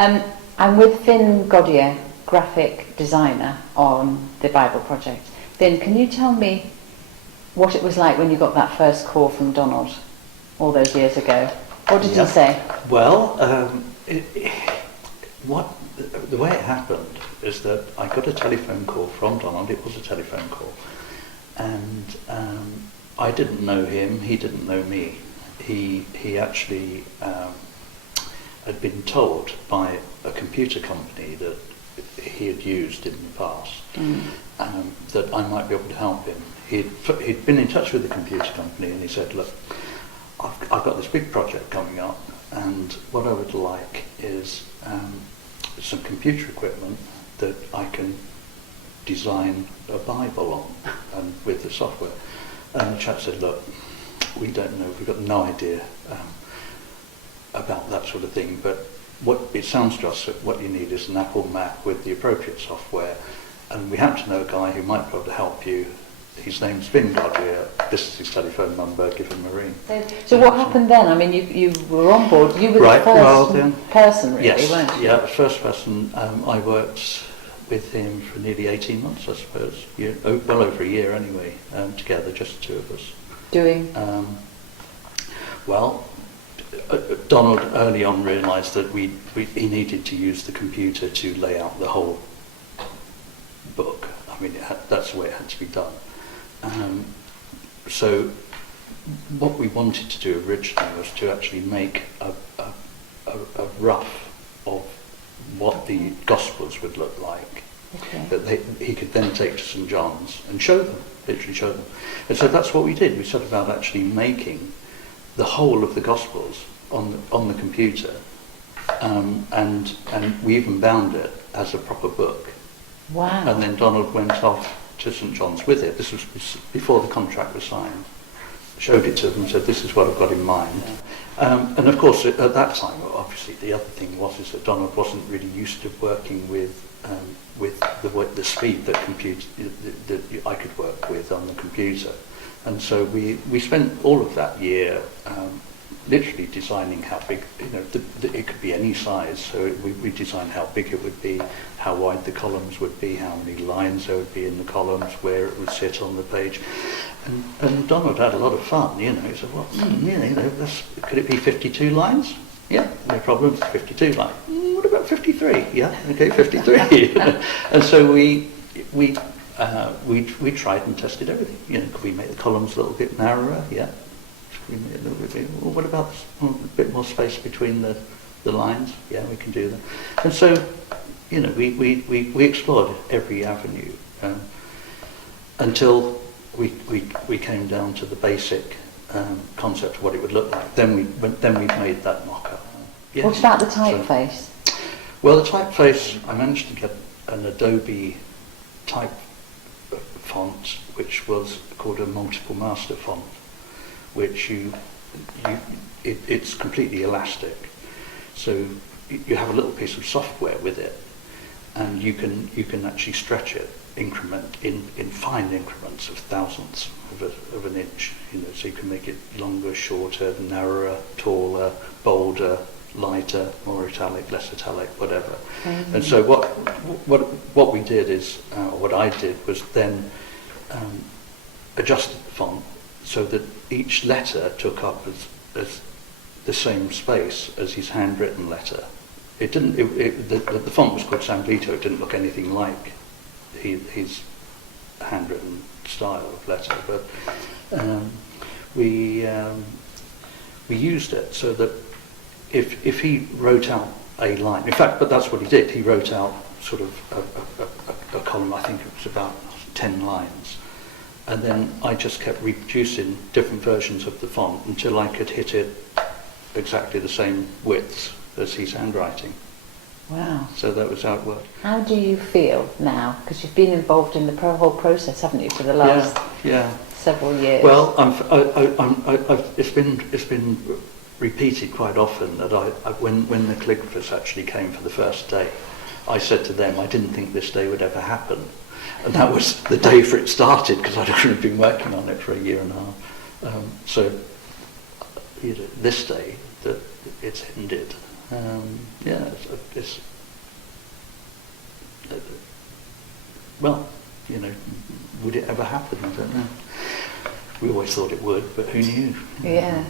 I'm with Vin Godier, graphic designer on the Bible project. Vin, can you tell me what it was like when you got that first call from Donald all those years ago? What did he say? Well, the way it happened is that I got a telephone call from Donald. It was a telephone call, and I didn't know him. He didn't know me. He actually had been told by a computer company that he had used in the past that I might be able to help him. He'd been in touch with the computer company, and he said, "Look, I've got this big project coming up, and what I would like is some computer equipment that I can design a Bible on, and with the software." And the chap said, "Look, we don't know, we've got no idea about that sort of thing, but what it sounds to us that what you need is an Apple Mac with the appropriate software, and we happen to know a guy who might be able to help you. His name's Vin Godier. This is his telephone number. Give him a ring." So what happened then? I mean, you were on board. You were the first person, really, yes, weren't you? Yeah, the first person. I worked with him for nearly 18 months, I suppose. Well over a year anyway, together, just the two of us. Doing? Donald early on realised that he needed to use the computer to lay out the whole book. I mean, that's the way it had to be done. So what we wanted to do originally was to actually make a rough of what the Gospels would look like, that he could then take to St John's and show them, literally show them. And so that's what we did. We set about actually making the whole of the Gospels on the computer, and we even bound it as a proper book. Wow. And then Donald went off to St John's with it. This was before the contract was signed. Showed it to them and said, "This is what I've got in mind." And of course, at that time, obviously, the other thing was that Donald wasn't really used to working with the speed that I could work with on the computer. And so we spent all of that year literally designing how big, it could be any size. So we designed how big it would be, how wide the columns would be, how many lines there would be in the columns, where it would sit on the page. And Donald had a lot of fun, He said, "Well, could it be 52 lines? Yeah, no problem, 52 lines. What about 53? Yeah, okay, 53. And so we tried and tested everything. Could we make the columns a little bit narrower? Yeah. Well, what about a bit more space between the lines? Yeah, we can do that. And so, we explored every avenue until we came down to the basic concept of what it would look like. Then we made that mock-up. Yes. What about the typeface? Well, the typeface, I managed to get an Adobe type font, which was called a multiple master font, which it's completely elastic. So you have a little piece of software with it, and you can actually stretch it in fine increments of thousandths of an inch. So you can make it longer, shorter, narrower, taller, bolder, lighter, more italic, less italic, whatever. Mm-hmm. And so what we did is, what I did was then adjusted the font so that each letter took up as the same space as his handwritten letter. It didn't. The font was called San Vito. It didn't look anything like his handwritten style of letter, but we used it so that if he wrote out a line, in fact, but that's what he did. He wrote out sort of a column. I think it was about 10 lines. And then I just kept reproducing different versions of the font until I could hit it exactly the same widths as his handwriting. Wow. So that was how it worked. How do you feel now? Because you've been involved in the whole process, haven't you, for the last several years? Well, it's been repeated quite often that when the calligraphers actually came for the first day, I said to them, I didn't think this day would ever happen. And that was the day for it started, because I'd already been working on it for a year and a half. So this day that it's ended, Yeah, well, you know, would it ever happen? I don't know. We always thought it would, but who knew? Yeah.